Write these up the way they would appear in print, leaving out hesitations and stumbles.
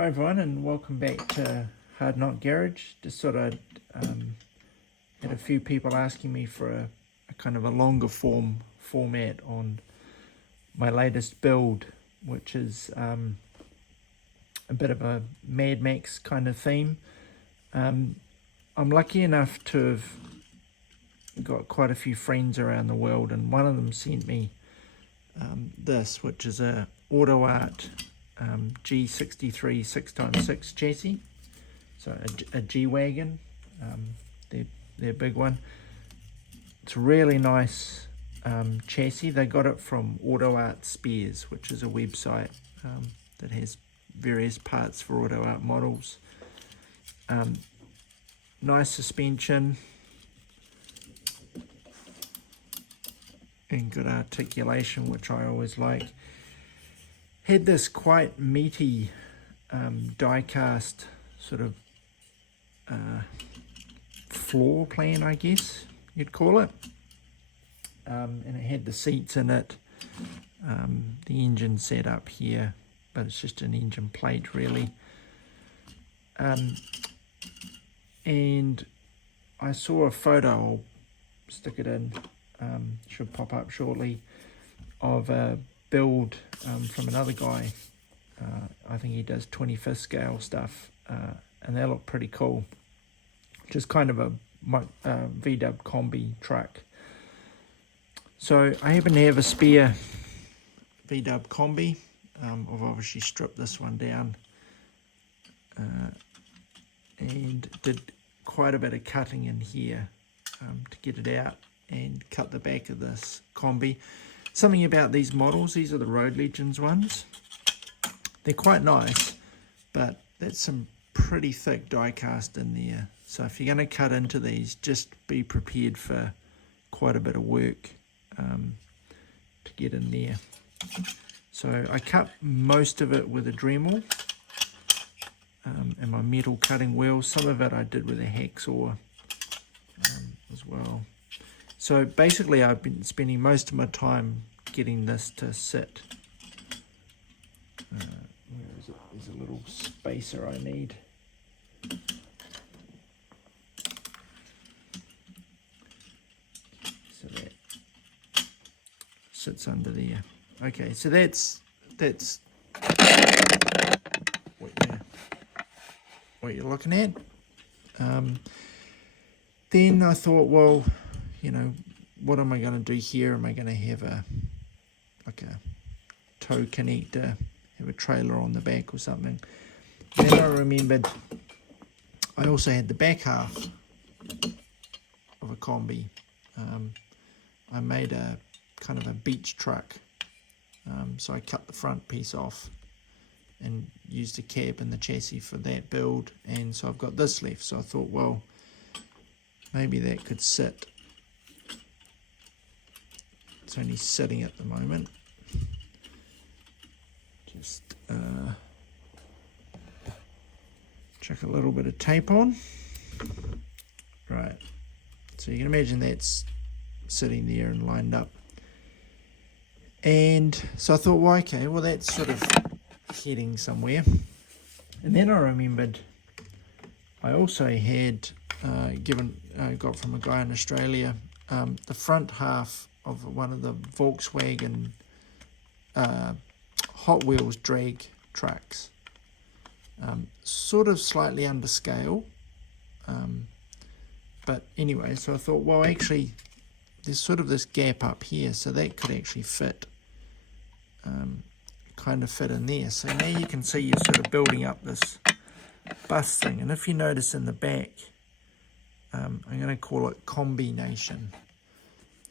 Hi everyone, and welcome back to Hard Knock Garage. Just sort of had a few people asking me for a kind of a longer format on my latest build, which is a bit of a Mad Max kind of theme. I'm lucky enough to have got quite a few friends around the world, and one of them sent me this, which is a Auto Art G63 6x6 chassis. So a G-Wagon, their big one. It's a really nice chassis. They got it from Auto Art Spares, which is a website that has various parts for auto art models. Nice suspension and good articulation, which I always like. Had this quite meaty die cast sort of floor plan, I guess you'd call it, and it had the seats in it, the engine set up here, but it's just an engine plate really. And I saw a photo, I'll stick it in, should pop up shortly, of a build from another guy. I think he does 25th scale stuff, and they look pretty cool. Just kind of a VW Kombi truck. So I happen to have a spare VW Kombi. I've obviously stripped this one down and did quite a bit of cutting in here to get it out and cut the back of this Kombi. Something about these models, these are the Road Legends ones. They're quite nice, but that's some pretty thick die cast in there. So if you're going to cut into these, just be prepared for quite a bit of work to get in there. So I cut most of it with a Dremel and my metal cutting wheel. Some of it I did with a hacksaw as well. So basically I've been spending most of my time getting this to sit. Where is it? There's a little spacer I need. So that sits under there. Okay, so that's what you're looking at. Then I thought, well, you know, what am I going to do here? Am I going to have a tow connector, have a trailer on the back or something? Then I remembered I also had the back half of a Kombi. I made a kind of a beach truck, so I cut the front piece off and used the cab and the chassis for that build, and so I've got this left. So I thought, well, maybe that could sit. It's only sitting at the moment. Just chuck a little bit of tape on. Right, so you can imagine that's sitting there and lined up. And so I thought, well, okay, well that's sort of heading somewhere. And then I remembered I also had got from a guy in Australia the front half of one of the Volkswagen Hot Wheels drag trucks, sort of slightly under scale, but anyway, so I thought, well, actually there's sort of this gap up here, so that could actually fit, kind of fit in there. So now you can see you're sort of building up this bus thing, and if you notice in the back, I'm going to call it Kombi-Nation,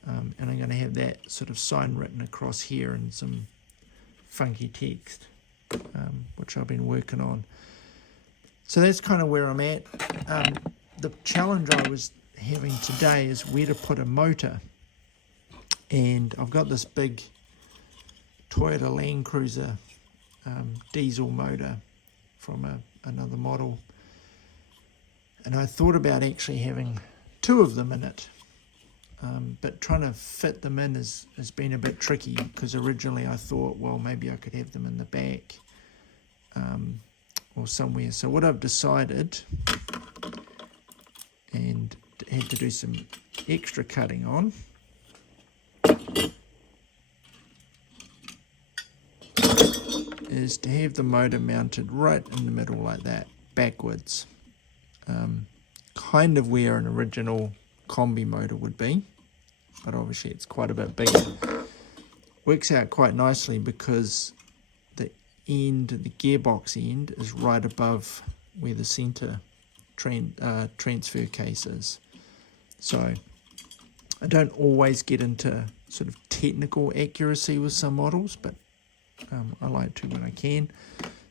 and I'm going to have that sort of sign written across here and some funky text, which I've been working on. So that's kind of where I'm at. The challenge I was having today is where to put a motor, and I've got this big Toyota Land Cruiser diesel motor from another model, and I thought about actually having two of them in it, but trying to fit them in has been a bit tricky, because originally I thought, well, maybe I could have them in the back, or somewhere. So what I've decided, and had to do some extra cutting on, is to have the motor mounted right in the middle like that, backwards. Kind of where an original Kombi motor would be, but obviously it's quite a bit bigger. Works out quite nicely because the gearbox end is right above where the center transfer case is. So I don't always get into sort of technical accuracy with some models, but I like to when I can.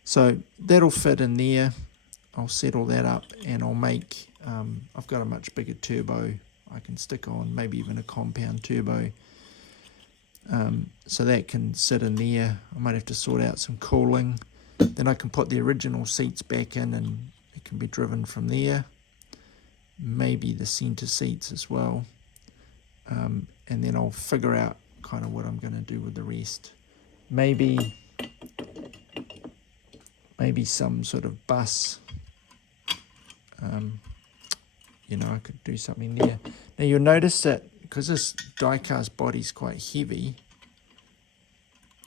So that'll fit in there. I'll settle that up, and I'll make, I've got a much bigger turbo I can stick on, maybe even a compound turbo. So that can sit in there. I might have to sort out some cooling. Then I can put the original seats back in, and it can be driven from there. Maybe the center seats as well. And then I'll figure out kind of what I'm going to do with the rest. Maybe some sort of bus. I could do something there. Now you'll notice that because this die-cast body's quite heavy,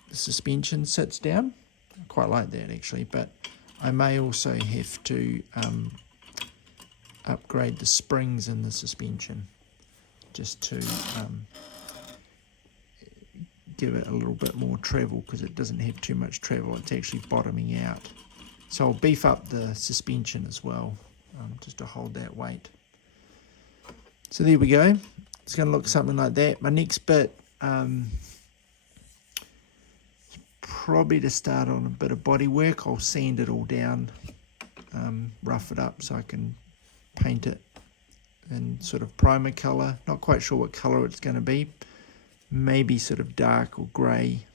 the suspension sits down. I quite like that actually, but I may also have to upgrade the springs in the suspension just to give it a little bit more travel, because it doesn't have too much travel. It's actually bottoming out. So I'll beef up the suspension as well, just to hold that weight. So there we go. It's going to look something like that. My next bit probably to start on a bit of body work. I'll sand it all down, rough it up so I can paint it in sort of primer colour. Not quite sure what colour it's going to be. Maybe sort of dark or grey,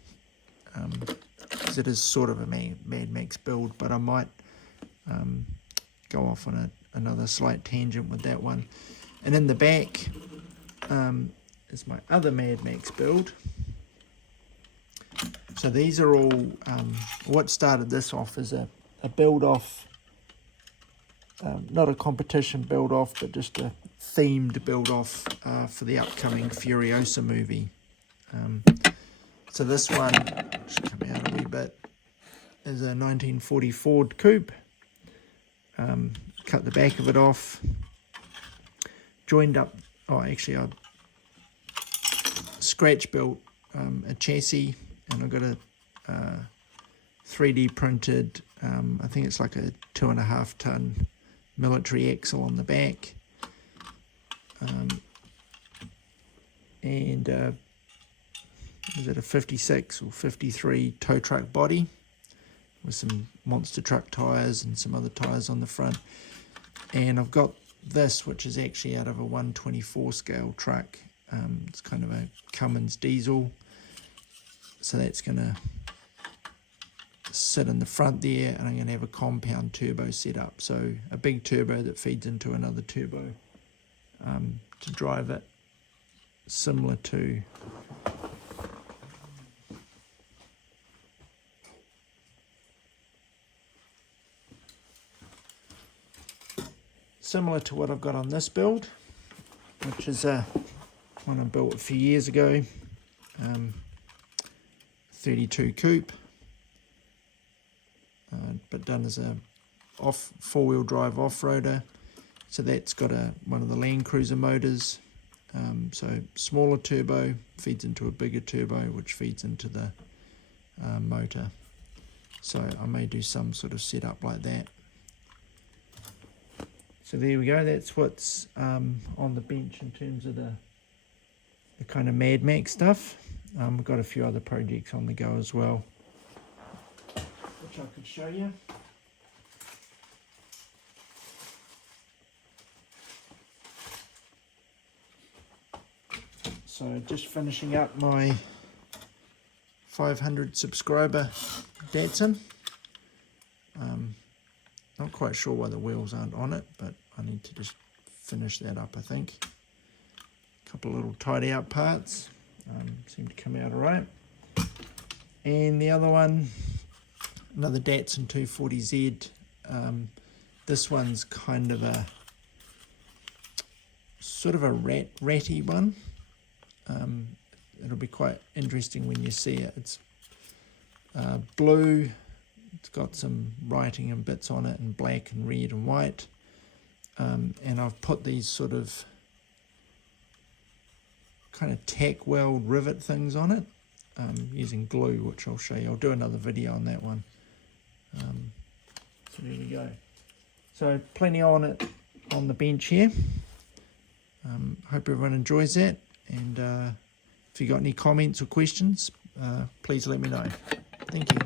because it is sort of a Mad Max build, but I might go off on another slight tangent with that one. And in the back is my other Mad Max build. So these are all, what started this off is a build off, not a competition build off, but just a themed build off for the upcoming Furiosa movie. So this one, should come out a wee bit, is a 1940 Ford Coupe. Cut the back of it off, joined up, I scratch built a chassis, and I've got a 3D printed, I think it's like a 2.5 ton military axle on the back, and is it a 56 or 53 tow truck body with some monster truck tyres and some other tyres on the front. And I've got this, which is actually out of a 124 scale truck. It's kind of a Cummins diesel, so that's going to sit in the front there, and I'm going to have a compound turbo set up, so a big turbo that feeds into another turbo to drive it, similar to what I've got on this build, which is one I built a few years ago, 32 coupe, but done as a four-wheel drive off-roader. So that's got one of the Land Cruiser motors, so smaller turbo feeds into a bigger turbo, which feeds into the motor. So I may do some sort of setup like that. So there we go, that's what's on the bench in terms of the kind of Mad Max stuff. We've got a few other projects on the go as well, which I could show you. So just finishing up my 500 subscriber Datsun. Not quite sure why the wheels aren't on it, but I need to just finish that up, I think. A couple of little tidy out parts seem to come out all right. And the other one, another Datsun 240Z This one's kind of a sort of a ratty one. It'll be quite interesting when you see it. It's blue, it's got some writing and bits on it in black and red and white, and I've put these sort of kind of tack weld rivet things on it using glue, which I'll show you. I'll do another video on that one. So there we go. So plenty on it on the bench here. Hope everyone enjoys that, and if you got any comments or questions, please let me know. Thank you.